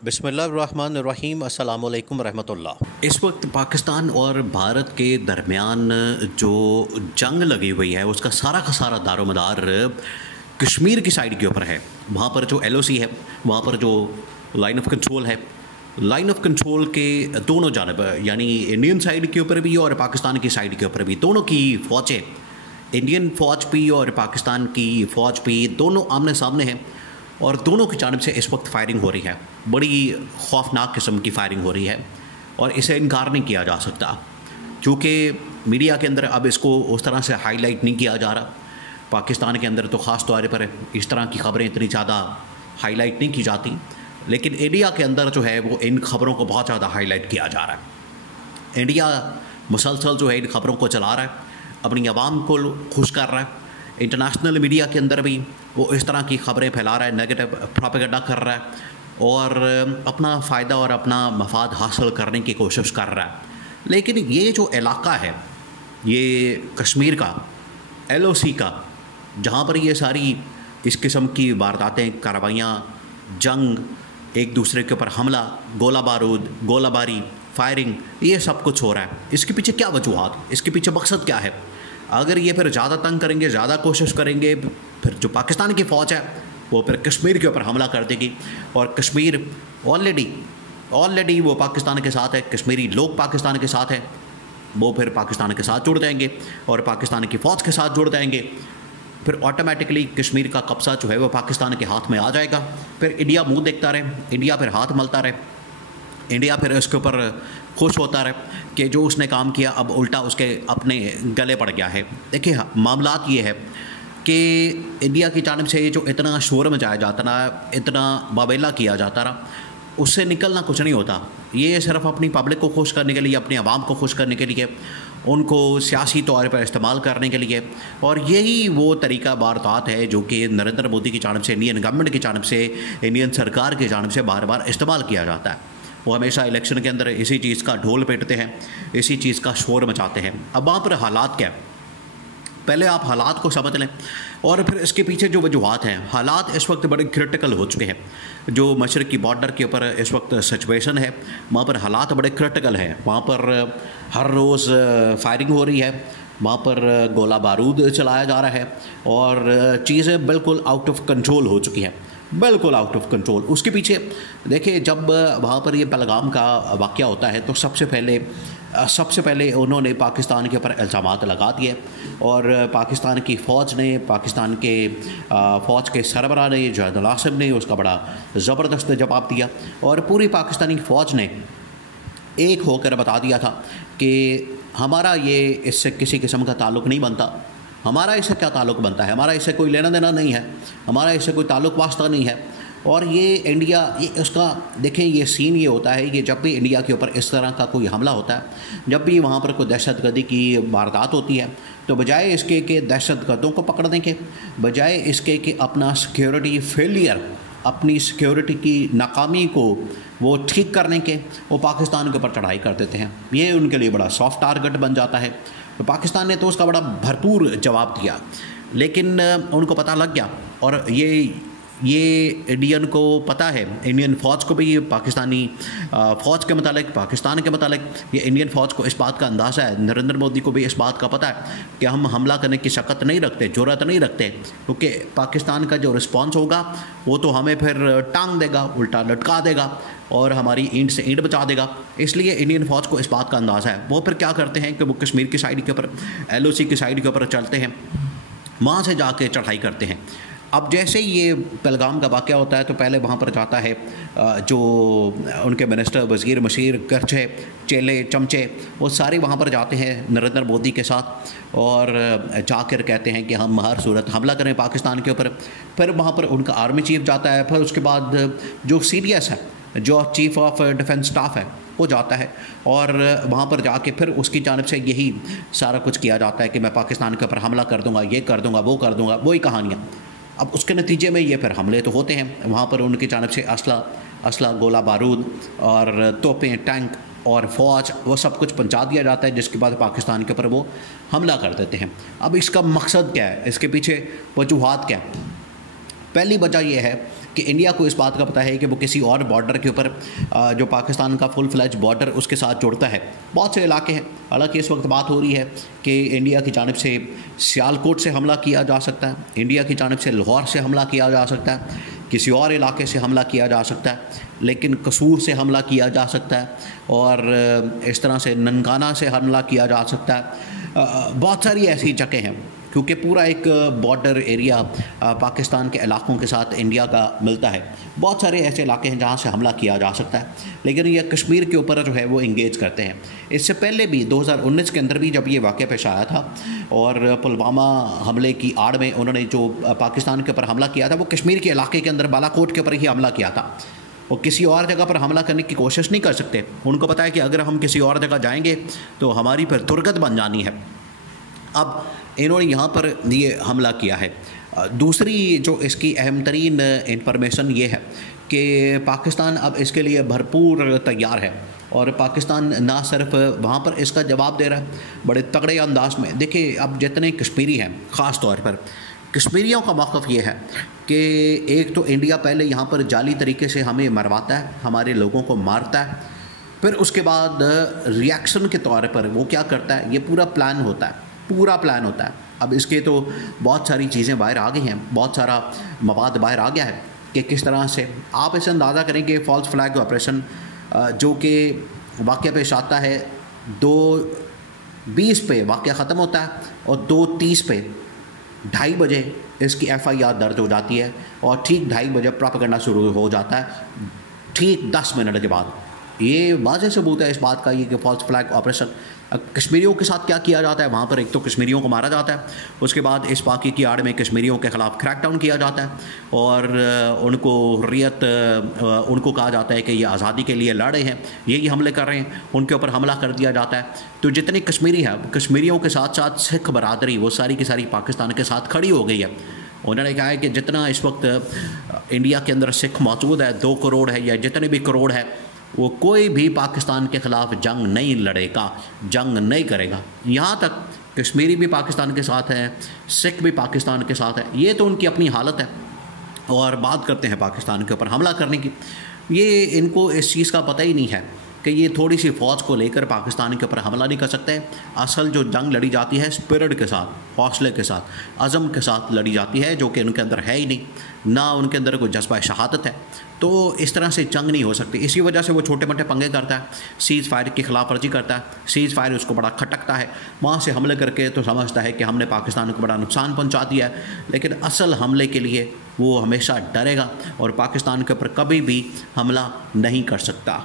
बिस्मिल्लाहिर्रहमानिर्रहीम अस्सलाम वालेकुम रहमतुल्लाह। इस वक्त पाकिस्तान और भारत के दरमियान जो जंग लगी हुई है उसका सारा का सारा दारोमदार कश्मीर की साइड के ऊपर है। वहाँ पर जो LOC है, वहाँ पर जो लाइन ऑफ कंट्रोल है, लाइन ऑफ कंट्रोल के दोनों जानब यानी इंडियन साइड के ऊपर भी और पाकिस्तान की साइड के ऊपर भी दोनों की फ़ौजें, इंडियन फ़ौज भी और पाकिस्तान की फ़ौज भी दोनों आमने सामने हैं और दोनों की जानिब से इस वक्त फायरिंग हो रही है। बड़ी खौफनाक किस्म की फायरिंग हो रही है और इसे इनकार नहीं किया जा सकता, क्योंकि मीडिया के अंदर अब इसको उस तरह से हाईलाइट नहीं किया जा रहा। पाकिस्तान के अंदर तो ख़ास तौर पर इस तरह की ख़बरें इतनी ज़्यादा हाईलाइट नहीं की जाती, लेकिन इंडिया के अंदर जो है वो इन ख़बरों को बहुत ज़्यादा हाईलाइट किया जा रहा है। इंडिया मुसलसल जो है इन ख़बरों को चला रहा है, अपनी आवाम को खुश कर रहा है। इंटरनेशनल मीडिया के अंदर भी वो इस तरह की ख़बरें फैला रहा है, नेगेटिव प्रोपेगेंडा कर रहा है और अपना फ़ायदा और अपना मफाद हासिल करने की कोशिश कर रहा है। लेकिन ये जो इलाका है, ये कश्मीर का, LOC का, जहाँ पर ये सारी इस किस्म की वारदातें, कार्रवाइयाँ, जंग, एक दूसरे के ऊपर हमला, गोला बारूद, गोलाबारी, फायरिंग, ये सब कुछ हो रहा है, इसके पीछे क्या वजूहात, इसके पीछे मकसद क्या है? अगर ये फिर ज़्यादा तंग करेंगे, ज़्यादा कोशिश करेंगे, फिर जो पाकिस्तान की फ़ौज है वो फिर कश्मीर के ऊपर हमला कर देगी और कश्मीर ऑलरेडी वो पाकिस्तान के साथ है, कश्मीरी लोग पाकिस्तान के साथ हैं, वो फिर पाकिस्तान के साथ जुड़ जाएंगे और पाकिस्तान की फ़ौज के साथ जुड़ जाएंगे। फिर ऑटोमेटिकली कश्मीर का कब्ज़ा जो है वो पाकिस्तान के हाथ में आ जाएगा। फिर इंडिया मुँह देखता रहे, इंडिया फिर हाथ मलता रहे, इंडिया फिर इसके ऊपर खुश होता रहे कि जो उसने काम किया अब उल्टा उसके अपने गले पड़ गया है। देखिए, मामलात ये है कि इंडिया की जानिब से जो इतना शोर मचाया जाता रहा, इतना बावेला किया जाता रहा, उससे निकलना कुछ नहीं होता। ये सिर्फ अपनी पब्लिक को खुश करने के लिए, अपनी आवाम को खुश करने के लिए, उनको सियासी तौर पर इस्तेमाल करने के लिए, और यही वो तरीका वारदात है जो कि नरेंद्र मोदी की जानिब से, इंडियन गवर्नमेंट की जानिब से, इंडियन सरकार की जानिब से बार बार इस्तेमाल किया जाता है। वो हमेशा इलेक्शन के अंदर इसी चीज़ का ढोल पीटते हैं, इसी चीज़ का शोर मचाते हैं। अब वहाँ पर हालात क्या है, पहले आप हालात को समझ लें और फिर इसके पीछे जो वजूहात हैं। हालात इस वक्त बड़े क्रिटिकल हो चुके हैं। जो मशरक़ी बॉर्डर के ऊपर इस वक्त सिचुएशन है, वहाँ पर हालात बड़े क्रिटिकल हैं। वहाँ पर हर रोज़ फायरिंग हो रही है, वहाँ पर गोला बारूद चलाया जा रहा है और चीज़ें बिल्कुल आउट ऑफ कंट्रोल हो चुकी हैं, बिल्कुल आउट ऑफ कंट्रोल। उसके पीछे देखिए, जब वहाँ पर ये पहलगाम का वाक़या होता है तो सबसे पहले उन्होंने पाकिस्तान के ऊपर इल्ज़ामात लगा दिए और पाकिस्तान की फ़ौज ने, पाकिस्तान के फ़ौज के सरबराह ने, जैदुल आसिम ने उसका बड़ा ज़बरदस्त जवाब दिया और पूरी पाकिस्तानी फ़ौज ने एक होकर बता दिया था कि हमारा ये इससे किसी किस्म का ताल्लुक़ नहीं बनता, हमारा इससे क्या ताल्लुक़ बनता है, हमारा इससे कोई लेना देना नहीं है, हमारा इससे कोई ताल्लुक़ वास्ता नहीं है। और ये इंडिया, ये उसका देखें, ये सीन ये होता है कि जब भी इंडिया के ऊपर इस तरह का कोई हमला होता है, जब भी वहाँ पर कोई दहशतगर्दी की वारदात होती है, तो बजाय इसके कि दहशतगर्दों को पकड़ने के, बजाय इसके कि अपना सिक्योरिटी फेलियर, अपनी सिक्योरिटी की नाकामी को वो ठीक करने के, वो पाकिस्तान के ऊपर चढ़ाई कर देते हैं। ये उनके लिए बड़ा सॉफ्ट टारगेट बन जाता है। तो पाकिस्तान ने तो उसका बड़ा भरपूर जवाब दिया, लेकिन उनको पता लग गया और ये इंडियन को पता है, इंडियन फ़ौज को भी पाकिस्तानी फ़ौज के मतलब, पाकिस्तान के मतलब, ये इंडियन फ़ौज को इस बात का अंदाज़ा है, नरेंद्र मोदी को भी इस बात का पता है कि हम हमला करने की शक्ति नहीं रखते, ज़रूरत नहीं रखते, क्योंकि पाकिस्तान का जो रिस्पॉन्स होगा वो तो हमें फिर टांग देगा, उल्टा लटका देगा और हमारी ईंट से ईंट बचा देगा। इसलिए इंडियन फ़ौज को इस बात का अंदाज़ा है। वो फिर क्या करते हैं कि वो कश्मीर की साइड के ऊपर, LOC की साइड के ऊपर चलते हैं, वहाँ से जाके चढ़ाई करते हैं। अब जैसे ही ये पहलगाम का वाक़या होता है तो पहले वहाँ पर जाता है जो उनके मिनिस्टर, वज़ीर, मशीर, गर्चे, चेले, चमचे, वो सारे वहाँ पर जाते हैं नरेंद्र मोदी के साथ और जाकर कहते हैं कि हम हर सूरत हमला करें पाकिस्तान के ऊपर। फिर वहाँ पर उनका आर्मी चीफ जाता है, फिर उसके बाद जो CDS है, जो चीफ ऑफ डिफेंस स्टाफ है, वो जाता है और वहाँ पर जाके फिर उसकी जानिब से यही सारा कुछ किया जाता है कि मैं पाकिस्तान के ऊपर हमला कर दूँगा, ये कर दूँगा, वो कर दूँगा, वही कहानियाँ। अब उसके नतीजे में ये फिर हमले तो होते हैं। वहाँ पर उनकी जानिब से असला, गोला बारूद और तोपें, टैंक और फ़ौज, वो सब कुछ पहुँचा दिया जाता है, जिसके बाद पाकिस्तान के ऊपर वो हमला कर देते हैं। अब इसका मकसद क्या है, इसके पीछे वजूहात क्या है? पहली वजह यह है कि इंडिया को इस बात का पता है कि वो किसी और बॉर्डर के ऊपर जो पाकिस्तान का फुल फ्लैज बॉर्डर उसके साथ जुड़ता है। बहुत से इलाके हैं, हालांकि इस वक्त बात हो रही है कि इंडिया की जानिब से सियालकोट से हमला किया जा सकता है, इंडिया की जानिब से लाहौर से हमला किया जा सकता है, किसी और इलाके से हमला किया जा सकता है, लेकिन कसूर से हमला किया जा सकता है और इस तरह से ननकाना से हमला किया जा सकता है। बहुत सारी ऐसी जगह हैं, क्योंकि पूरा एक बॉर्डर एरिया पाकिस्तान के इलाकों के साथ इंडिया का मिलता है। बहुत सारे ऐसे इलाके हैं जहाँ से हमला किया जा सकता है, लेकिन ये कश्मीर के ऊपर जो है वो इंगेज करते हैं। इससे पहले भी 2019 के अंदर भी जब ये वाक़या पेश आया था और पुलवामा हमले की आड़ में उन्होंने जो पाकिस्तान के ऊपर हमला किया था वो कश्मीर के इलाके के अंदर बालाकोट के ऊपर ही हमला किया था। वो किसी और जगह पर हमला करने की कोशिश नहीं कर सकते। उनको पता है कि अगर हम किसी और जगह जाएंगे तो हमारी फिर दुर्गत बन जानी है। अब इन्होंने यहाँ पर ये हमला किया है। दूसरी जो इसकी अहम तरीन इंफॉर्मेशन ये है कि पाकिस्तान अब इसके लिए भरपूर तैयार है और पाकिस्तान ना सिर्फ वहाँ पर इसका जवाब दे रहा है बड़े तगड़े अंदाज में। देखिए, अब जितने कश्मीरी हैं, ख़ास तौर पर कश्मीरियों का मौक़िफ़ ये है कि एक तो इंडिया पहले यहाँ पर जाली तरीके से हमें मरवाता है, हमारे लोगों को मारता है, फिर उसके बाद रिएक्शन के तौर पर वो क्या करता है, ये पूरा प्लान होता है, पूरा प्लान होता है। अब इसके तो बहुत सारी चीज़ें बाहर आ गई हैं, बहुत सारा मवाद बाहर आ गया है कि किस तरह से आप इसे अंदाज़ा करें कि फ़ॉल्स फ्लैग ऑपरेशन जो कि वाक़या पेश आता है 2:20 पे वाक़या ख़त्म होता है और 2:30 पे 2:30 बजे इसकी FIR दर्ज हो जाती है और ठीक 2:30 बजे प्रोपेगेंडा शुरू हो जाता है, ठीक 10 मिनट के बाद। ये वाज़ेह सबूत है इस बात का ये कि फ़ॉल्स फ्लैग ऑपरेशन। कश्मीरियों के साथ क्या किया जाता है, वहाँ पर एक तो कश्मीरियों को मारा जाता है, उसके बाद इस वाक़े की आड़ में कश्मीरियों के ख़िलाफ़ क्रैकडाउन किया जाता है और उनको हुर्रियत उनको कहा जाता है कि ये आज़ादी के लिए लड़ रहे हैं, यही हमले कर रहे हैं, उनके ऊपर हमला कर दिया जाता है। तो जितने कश्मीरी हैं, कश्मीरियों के साथ साथ सिख बरादरी वो सारी की सारी पाकिस्तान के साथ खड़ी हो गई है। उन्होंने कहा है कि जितना इस वक्त इंडिया के अंदर सिख मौजूद है, 2 करोड़ है या जितने भी करोड़ है, वो कोई भी पाकिस्तान के ख़िलाफ़ जंग नहीं लड़ेगा, जंग नहीं करेगा। यहाँ तक कश्मीरी भी पाकिस्तान के साथ है, सिख भी पाकिस्तान के साथ है। ये तो उनकी अपनी हालत है और बात करते हैं पाकिस्तान के ऊपर हमला करने की। ये इनको इस चीज़ का पता ही नहीं है कि ये थोड़ी सी फ़ौज को लेकर पाकिस्तान के ऊपर हमला नहीं कर सकते। असल जो जंग लड़ी जाती है स्पिरिट के साथ, हौसले के साथ, अज़म के साथ लड़ी जाती है, जो कि उनके अंदर है ही नहीं, ना उनके अंदर कोई जज्बा शहादत है। तो इस तरह से जंग नहीं हो सकती। इसी वजह से वो छोटे मोटे पंगे करता है, सीज़ फायर की खिलाफ वर्जी करता है, सीज़ फायर उसको बड़ा खटकता है, वहाँ से हमले करके तो समझता है कि हमने पाकिस्तान को बड़ा नुकसान पहुँचा दिया है, लेकिन असल हमले के लिए वो हमेशा डरेगा और पाकिस्तान के ऊपर कभी भी हमला नहीं कर सकता।